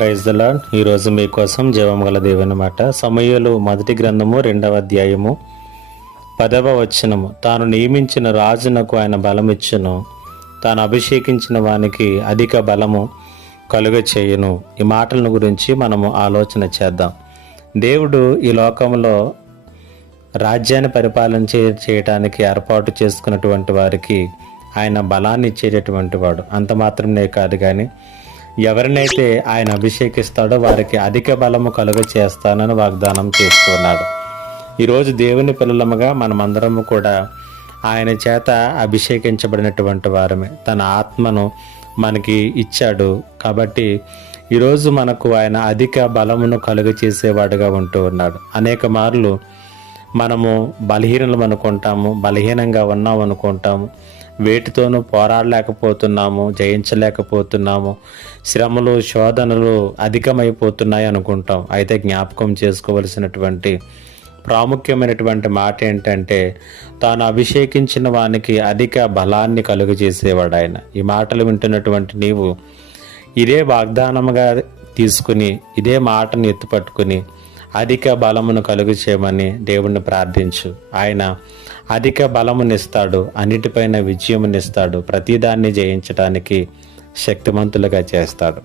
Praise the lord. ఈరోజు మీకోసం జీవం గల దేవుని మాట. సమూయేలు మొదటి గ్రంథము 2వ అధ్యాయము 10వ వచనము. తాను నియమించిన రాజునకు ఆయన బలమిచ్చును, తాను అభిషేకించిన వానికి అధిక బలము కలుగ చేయును. ఈ మాటలను గురించి మనము ఆలోచన చేద్దాం. దేవుడు ఈ లోకంలో రాజ్యాన్ని పరిపాలన చేయటానికి ఏర్పాటు చేసుకున్నటువంటి వారికి ఆయన బలాన్ని ఇచ్చేటటువంటి వాడు. అంత మాత్రమే కాదు, కానీ ఎవరినైతే ఆయన అభిషేకిస్తాడో వారికి అధిక బలము కలుగ చేస్తానని వాగ్దానం చేస్తున్నాడు. ఈరోజు దేవుని పిల్లలముగా మనమందరము కూడా ఆయన చేత అభిషేకించబడినటువంటి వారమే. తన ఆత్మను మనకి ఇచ్చాడు కాబట్టి ఈరోజు మనకు ఆయన అధిక బలమును కలుగ చేసేవాడుగా ఉంటూ ఉన్నాడు. అనేక మార్లు మనము బలహీనలు అనుకుంటాము, బలహీనంగా ఉన్నాం అనుకుంటాము, వేటితోనూ పోరాడలేకపోతున్నాము, జయించలేకపోతున్నాము, శ్రమలు శోధనలు అధికమైపోతున్నాయి అనుకుంటాం. అయితే జ్ఞాపకం చేసుకోవలసినటువంటి ప్రాముఖ్యమైనటువంటి మాట ఏంటంటే, తాను అభిషేకించిన వానికి అధిక బలాన్ని కలుగజేసేవాడు ఆయన. ఈ మాటలు వింటున్నటువంటి నీవు ఇదే వాగ్దానముగా తీసుకుని, ఇదే మాటను ఎత్తుపట్టుకుని అధిక బలమును కలుగు చేయమని దేవుణ్ణి ప్రార్థించు. ఆయన అధిక బలమునిస్తాడు, అన్నిటిపైన విజయమునిస్తాడు, ప్రతిదాన్ని జయించడానికి శక్తిమంతులుగా చేస్తాడు.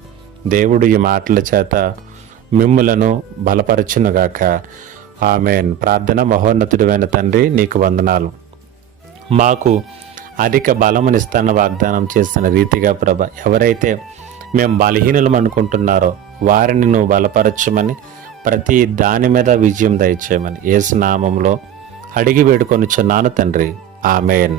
దేవుడు ఈ మాటల చేత మిమ్ములను బలపరచునుగాక. ఆమేన్. ప్రార్థన. మహోన్నతుడైన తండ్రి, నీకు వందనాలు. మాకు అధిక బలమునిస్తాన వాగ్దానం చేస్తున్న రీతిగా ప్రభ, ఎవరైతే మేము బలహీనులం అనుకుంటున్నారో వారిని నువ్వు బలపరచమని, ప్రతి దాని మీద విజయం దయచేయమని యేసు నామములో అడిగి వేడుకొనుచున్నాను తండ్రి. ఆమేన్.